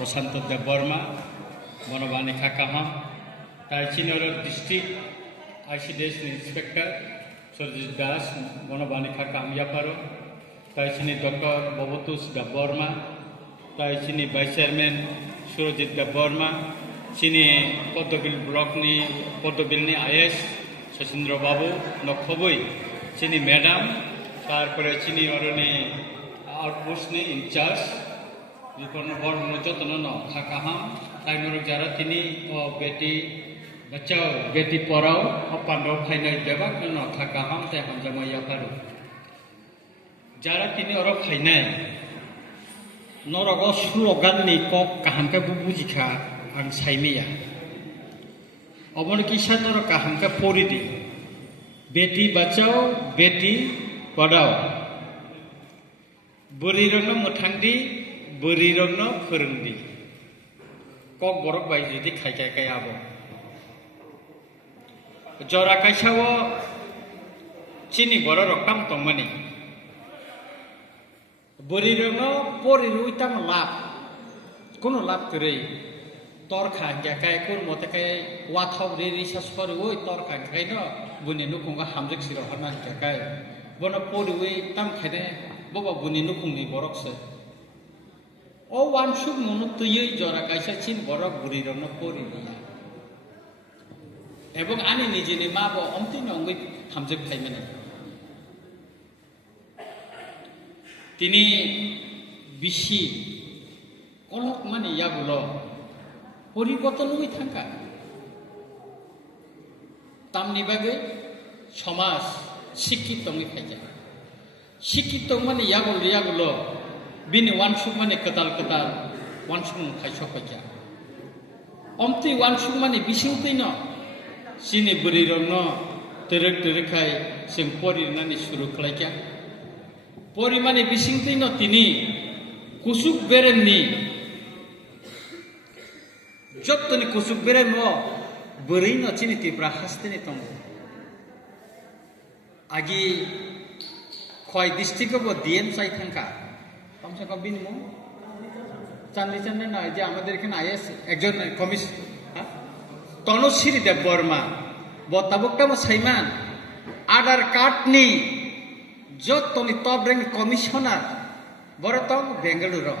প্রশান্ত দেববর্মা বনবাণী খাকাহাম তাই চিনর district ICDS inspector Sarajit Das বনবাণী খাকাহাম ইয়াপারো তাই চিনি ডক্টর ববতুষ দেববর্মা তাই চিনি ভাইস চেয়ারম্যান সুরজিৎ দেববর্মা চিনি পদ্মবিলনি আইএস শচীন্দ্র বাবু নখবই চিনি ম্যাডাম তারপরে চিনি অরণি আউটপোস্টনি ইনচার্জ বিপন্ন বর্ণ যত্ন খাকাহাম তাই নরক যারা তিনি বেটি বাচ্চাও বেটি পড়াও পান্ডব ফাইনাই দেবাক খাকাহাম তাই হামজামা ইয়াপারো যারা তিনি অরক ফাইনাই নরক স্লোগাননি কক কাহামকে বুজিखा आं साइमिया अबन किसा नरक काहामके परिदि बेटी बचाओ बेटी पढ़ाओ बुरि रंनो मोथांदि बुरि रंनो फोरोंदि कक बरक बायदि खायखाय आबो जरा कायसाओ चिनि बर रकाम तंमानि बुरि रंनो परिरुइ ताम लाभ कोनो लाभ करे तर्खा गैकाय कुर मतेकाय वाथाव रे रिसार्च करे ओइ तर्खा गैकाय न बुनि नुखुंगा हामजेक सिरो हरना गैकाय बन परिवे ताम खायने बबा बुनि नुखुंनि बरकसे ओ वानसुक मनु तुयै जरा कायसा चिन बरक बुरि रंनो परिनिया एबं आनि निजेनि माबो अमति नंगै हामजेक थायमाने तिनि बिसि कलक माने याबुलो परिवर्तन हुई थांका तामनि बागै समाज शिक्षित खायजा शिक्षित माने यागुल बिनि वानसुक माने कदाल वानसुक खायस खायजा अमति वानसुक माने बिसिंतै न सिनि बुरि रंनो तरखाय जों परिनानै सुरु खालायजा परि माने बिसिंतै न तिनि कुसुक बेरेननि जत्तनि कुसुक बेरेनो बोरै न चिनि तिब्रा हास्तेनि तंग आगि खय डिस्ट्रिक्ट को डीएम চাই থাকা कम से कम बिनिमम चांदी ना যে আমাদের এখানে আইএস একজন কমিশ তনুশ্রী দেববর্মা বতাবকটাম সাইমান আধার কার্ডনি যতনি টপ র্যাঙ্ক কমিশনার বরতং বেঙ্গালুরু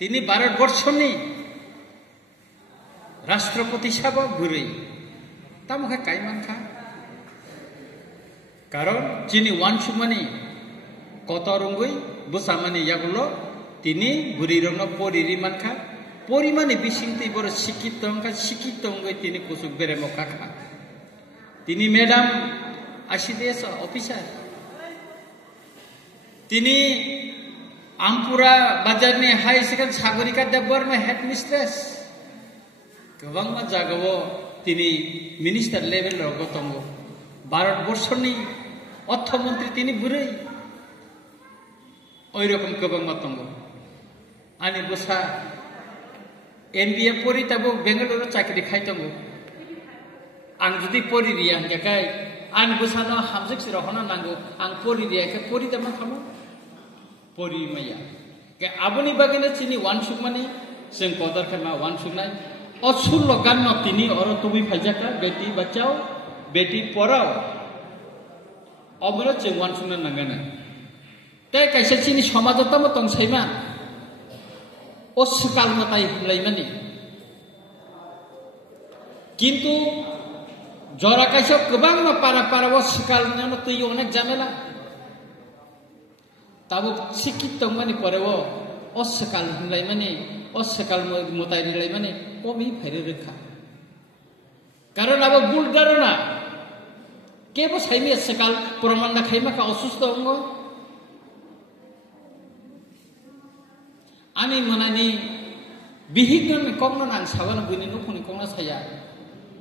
তিনি ভারতবর্ষনি राष्ट्रपति साबा बुरै तामखा कायमानखा कारण चिनि वानसुमानि कतरंगै बुसामानि यागुलो तिनि बुरि रंनो परिरि मानखा परिमानि बिसिंतै बर शिक्षितंगै तिनि कुसुक बेरेमो काखा तिनि मैडम आईसीडीएस ऑफिसर तिनि आमपुरा बाजारनि high second Sagarika Debbarma head mistress गोबां जागावो तिनि मिनिस्टार लेभेल गतंगो भारतबर्षनि अर्थमंत्री तिनि बुरै ओइ रकम गोबां तंगो आनि बुसा एमबीए परि ताबो बेंगालुरु चाकरि खायतंगो आं जुदि परिरिया हंगाय आं बुसानो हामजेक सिरहना नांगौ आं परिरियाके परिदामा खामो परिमाया के आबनि बागैनो चिनि वानसुकमानि जों कदार खामा वानसुकनाय असुल्लो गान्नो तिनि और तुबि फाइजाका बेटी बचाओ बेटी पढ़ाओ अबनो जों वानसुकना नांगोन ते कायसे चिनि समाजताम तंसायमा असकाल मताय हलायमानि किन्तु जरा कायसे गोबां पारा असकाल ननो तै अनेक जामेला ताबो शिक्षित माने परेवो असकाल हलायमानि असकाल मताय हलायमानि कमी फैरे रखा कारण अब बुल दारोना केबो साइमे सकाल प्रमाण ना खाइमा का असुस्थ होंगो आनी मनानी बिहिगन कमनो नां सावन बुनि नुखुनि कमना साया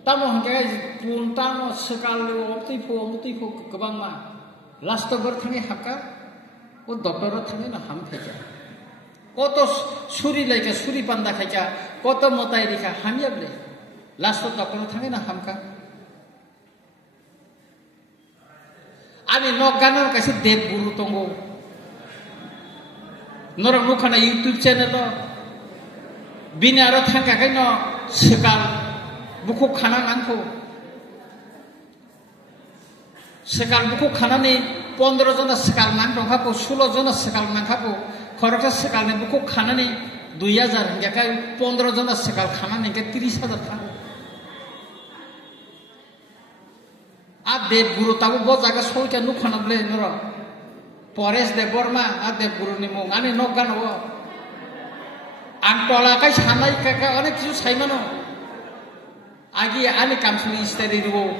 तामो हंगे पुनतानो सकाल अमतैफो गोबां मा लास्ट बर थाङै हाका ओ डॉक्टर थाङै ना हाम खायजा कत सुरी लायका सुरी पान्दा खायजा कत मताय रिखा हामियाबले लास्ट डॉक्टर थाङै ना हामका आनी नगानो कासे देव गुरु तंगो नरक नुखाना YouTube channel bini aro thangka kai no sekal buku khana nangko sekal buku khana ni 15 jona sekal nang dong hapo 16 jona sekal nang hapo khorokta sekal ni buku khana ni 2000 hingga kai 15 jona sekal khana ni ke 30,000 thang a dev guru tabu bo jaga soita nu khana ble noro Pores de Borma a dev guru ni mung ani nogan wo ang tola kai sanai ka onek kisu saimano agi ani kamsuli isteri ro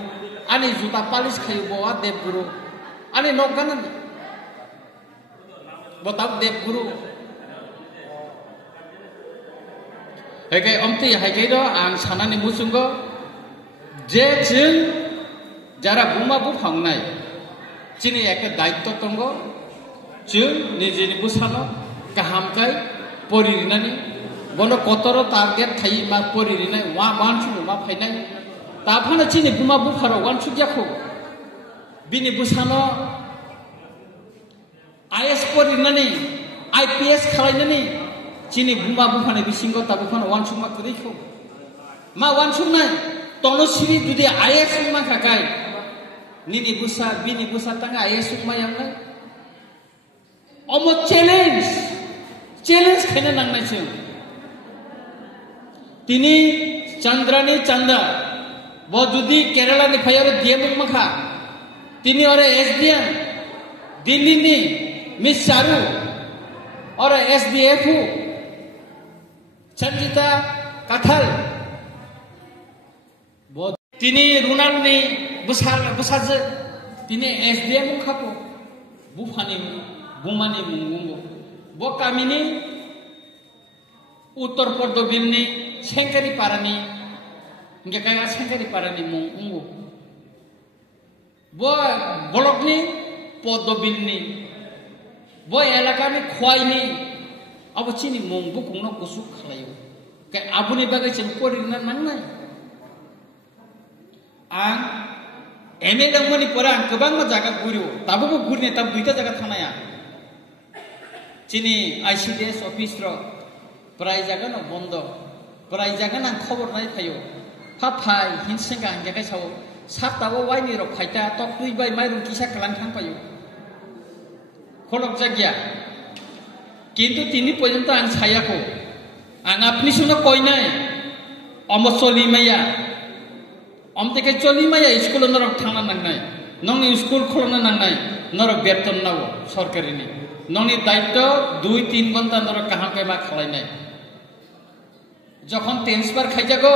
ani juta palis khayu bo a dev guru ani nogan botab dev guru hekai omti hekai do ang sanani musungo je jing jara buma bu phangnai chini ekta daitto tongo jing nijini busano kaham kai poririnani bono kotoro target thai ma poririnai wa wanchu ma phainai ta phana chini buma bu kharo wanchu jakho bini busano IS poririnani IPS khalainani chini buma bu phana bisingo ta bu phana wanchu ma kurikho ma wanchu nai tono siri dudi IS ma khakai nini busa bini busa tanga IS ma yang nai omo challenge kena nang na chung tini chandrani chanda bo dudi kerala ni phayaro diemung makha tini ore SDM Delhi ni Miss Charu ore SDF Chanjita Kathal bo tini runal ni busaj tini SDM khapo bufani bumani mungungo bo kamini Uttar Pradesh ni Sengkari Parani hingga kaya Sengkari Parani mungungo bo bolok ni Podobil ni bo elaka ni khwai ni abo chini mungbu kungno kusuk khalayo kay abuni bagai chen porina nangnai ang eme dangmani pora ang kebang ma jaga guru tabu bu gurne tab duita jaga thanaya chini ICDS office ro prai jaga no bondo prai jaga nang khobor nai phayo phai hinsenga angge kai sawo satabo waini ro khaita tok tui bai mai rum kisa kalang thang payo kholok jagya kintu tini porjonto ang saya ko ang apni suno koi nai omosoli maya omte ke choli maya school norok thangna nangnai nongni school kholna nangnai norok beton nawo sorkari ni nongni daitto 2-3 ঘন্টা norok kaham kai ma khalai nai যখন transfer খাইজাগো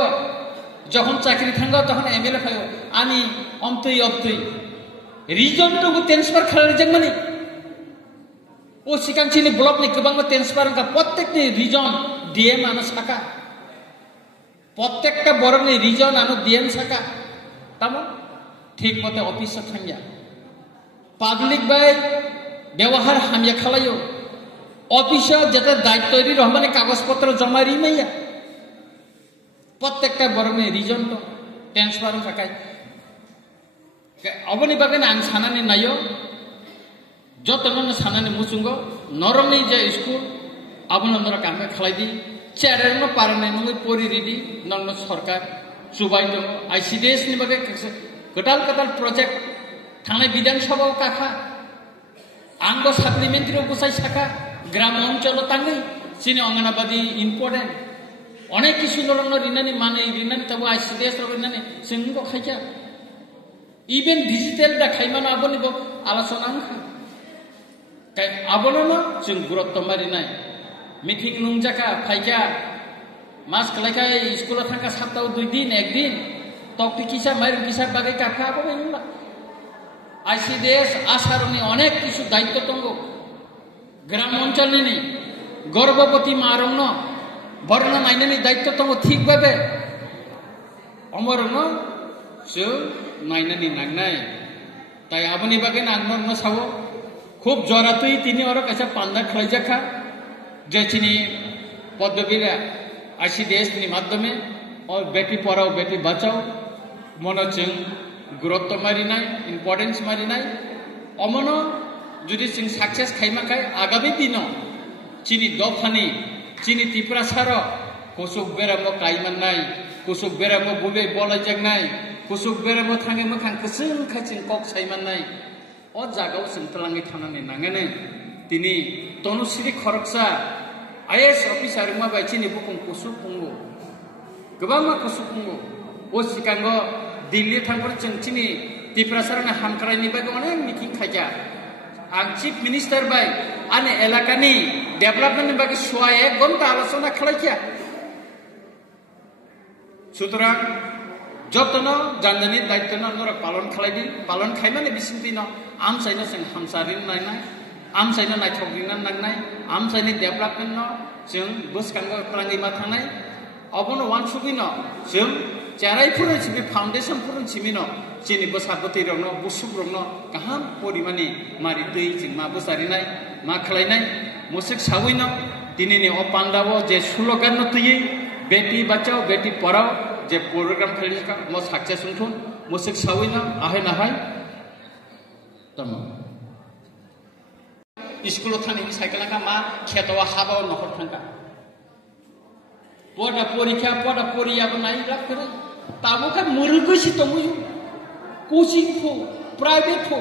যখন চাকরি থাঙ্গো তখন MLA ফাইও আনি অমতই অবতই reason টুকু transfer খালার জন্মনি ও সিকাংচিনি block নি গোবাং transfer কা প্রত্যেকটি রিজন ডিএম আনো শাখা প্রত্যেকটা বরংনি রিজন আনো ডিএম শাখা তামো ঠিক মতে অফিস থাঙ্গিয়া পাবলিক বাই ব্যবহার হামিয়া খালাইও অফিস যেটা দায়িত্বরি রহমানে কাগজপত্র জমা রিমাইয়া প্রত্যেকটা বরংনি রিজন তো ট্রান্সফার থাকায় অবনি বাগে আং সানানি নাইও যতন সানানি মুচুঙ্গো নরমনি যে স্কুল আবনো নর কামে খালাইদি চেয়ারেরনো পারনে নই পরিরিদি নন সরকার সুবাই দङ ICDS नि बागे गटाल प्रजेक्ट थांनाय विधानसभायाव काखा आंगो साप्लिमेन्टारि बुसाय साखा ग्राम अञ्चल तांगै सिनि अंगनाबादी इम्पोर्टेन्ट अनेक किसु नरंनो रिनानि माने रिनानि तबो ICDS रो रिनानि जोंबो खायजा इभेन डिजिटल दा खायमाना आबनिबो आलोचना आंखा काय आबननो जों गुरुत्व मारिनाय मिटिं नुंजाका फायजा मास कलायखाय स्कुल थांगा सप्ताह 2 दिन 1 दिन तकति किसा माइर किसा बागे काफा आबो बेनला ICDS आसारनि अनेक किसु दायित्व दंगो ग्राम अञ्चलनि गर्भवती मारंनो बर्ण नायनानि दायित्व दंगो ठीक भाबे अमरनो जों नायनानि नांनाय ताय आबनि बागे नांनो सावो खूब जरातुई तिनि अर कासा पान्दा खलायजाखा जेचिनि पद्धतिरा ICDS नि माध्यमे और बेटी पढ़ाओ बेटी बचाओ मनो जों गुरुत्व मारिनाय इम्पोर्टेन्स मारिनाय अमनो जुदि जों सक्सेस खायमाखाय आगामी दिनाव चिनि दफानि चिनि त्रिपुरा सार kusuk beramo kaimanai kusuk beramo bube bolajangnai kusuk beramo thange mokhang keseng khaching kok saimanai o jagao sing telangi thanani nangane tini tonusri khoroksa IAS officer ma baicini bukung kusuk pungu gobangma kusuk pungu o sikango Delhi thangpor chengchini Tiprasarana hamkraini bagi onek meeting khaja ang chief minister bai ane elakani development bagi soa ek gonta alosona khalaikia সুতরাং যতন জানজানি দায়িত্ব নরা পালন খালাইদি পালন খাইমানে বিসিন্তিন আমসাইনো जों हामसारिन नायनाय आमसाइनो नायथगिना नांनाय आमसाइनि development न जों बोसकांगो फालांगि मा थानाय अबनो वानसुगिनो जों जेरायफोरन सिबि फाउन्डेसन फोरन सिमिनो जिनि बोसाबति रनो बुसुब रनो गाहाम परिमानि मारि दै जों मा बोसारिनाय मा खालायनाय मुसिक सावैनो दिनैनि अ पान्डाबो जे स्लोगान नतुयै बेटी बचाओ बेटी पढ़ाओ जे प्रोग्राम खालिका म सक्सेस हुन्थुन मुसिक सावैनो आहाय नाहाय तम स्कुल थांनि साइकेलका मा खेतवा हाबाव नखर थांका पदा परीक्षा पदा परियाबो नायला करे ताबोका मुरुगसि तमुयु कोचिंग फो प्राइवेट फो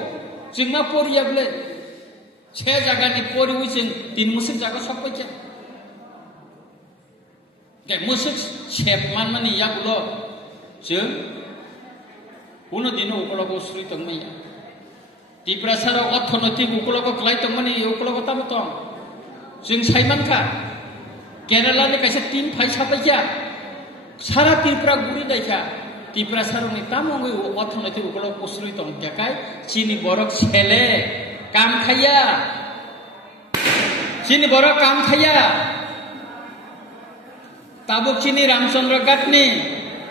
जोंना परियाबले छे जागानि परिउ जों तीन मुसिक जागा सबायजा के मुसिक सेप मानमानि याबुलो जों उनो दिनो उकलगो सुरि तंमैया Tiprasara orthonotik ukologo klai tongmani ukologo tamotong जों साइमानखा केरला ने कैसे तीन फाइसा पैसा सारा त्रिपुरा गुरी दाइखा त्रिपुरासार नि तामंगै orthonotik ukologo posuri tong jakai chini borok sele काम खाया chini borok काम खाया ताबुक chini रामचंद्र गाटनि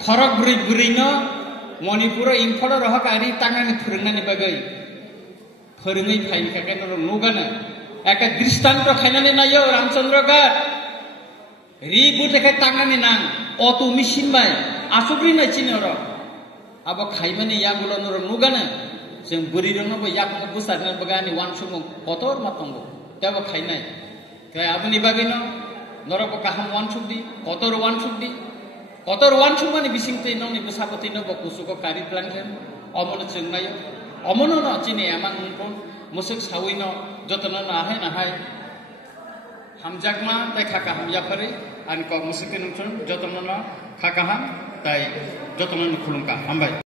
खरक बुरै बुरैनो मणिपुर इम्फल रहकारि तांगानि फोरोंनानि बागै फोरोङै फाइन खायनो नुगानो एका दृष्टान्त खायनानै नायो रामचंद्र गाट रिबु देखाय तांगानि नां अटो मिसिन बाय आसुग्रिनाय चिनर अब खायमानि यागुलो नर नुगानो जों बुरिरनबो याकनो बुसारनो बगानि वानसुमो कतर मातंगो त्याबो खायनाय काय आबनि बागैनो नरबो गाहाम वानसुदि कतर वानसुमानि बिसिंते ननि बुसापति नबो कुसुको कारि प्लानगोन अमनो जोंनायो अमनो न चिनि आमां मुसुक सावैनो जतन नाहाय नाहाय हामजाकमा ताइ खाका हामजाफारि आनि क मुसुक नोंथुन जतन न खाका हाम ताइ जतन खुलुमका हामबाय।